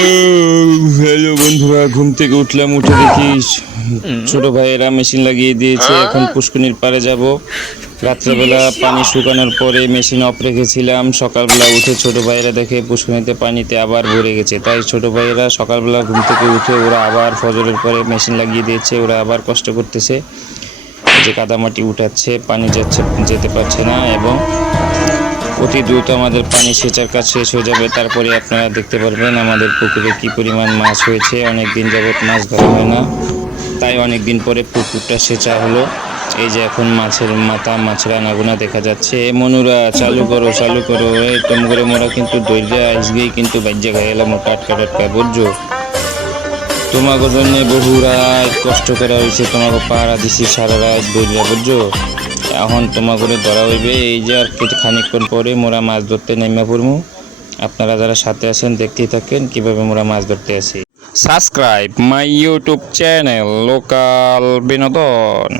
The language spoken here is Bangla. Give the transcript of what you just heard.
হ্যালো বন্ধুরা, ঘুম থেকে উঠলাম, উঠে দেখি ছোট ভাইয়েরা মেশিন লাগিয়ে দিয়েছে। এখন পুষ্কুনির পাড়ে যাব। রাত্রেবেলা পানি শুকানোর পরে মেশিন অফ রেখেছিলাম। সকালবেলা উঠে ছোট ভাইয়েরা দেখে পুষ্কুনিতে পানিতে আবার ভরে গেছে। তাই ছোট ভাইয়েরা সকালবেলা ঘুম থেকে উঠে ওরা আবার ফজরের পরে মেশিন লাগিয়ে দিয়েছে। ওরা আবার কষ্ট করতেছে, এই যে কাদামাটি উঠাচ্ছে, পানি যেতে পারছে না এবং অতি দ্রুত আমাদের পানি সেচার কাজ শেষ হয়ে যাবে। তারপরে আপনারা দেখতে পারবেন আমাদের পুকুরে কি পরিমাণ মাছ হয়েছে। অনেক দিন যাবত মাছ ধরা হয় না, তাই অনেক দিন পরে পুকুরটা সেচা হলো। এই যে এখন মাছের মাথা, মাছের আনাগোনা দেখা যাচ্ছে। মনুরা চালু করো, চালু করো। এই টম করে মোরা কিন্তু দৈর্ঘ্য আজকেই কিন্তু বাজ্যা খাই এলাম টাটকা টাটকা, বুঝছো? তোমাকে জন্য বহু রাত কষ্ট করা হয়েছে, তোমাকে পাহারা দিছি সারা রাত দৈর্ঘ্য, বুঝছো? এখন তোমাকে ধরা হইবে। এই যে আর খানিকক্ষণ পরে মোরা মাছ ধরতে নেমে পড়বো। আপনারা যারা সাথে আছেন দেখতেই থাকেন কিভাবে মোরা মাছ ধরতে আসি। Subscribe my YouTube channel local বিনোদন।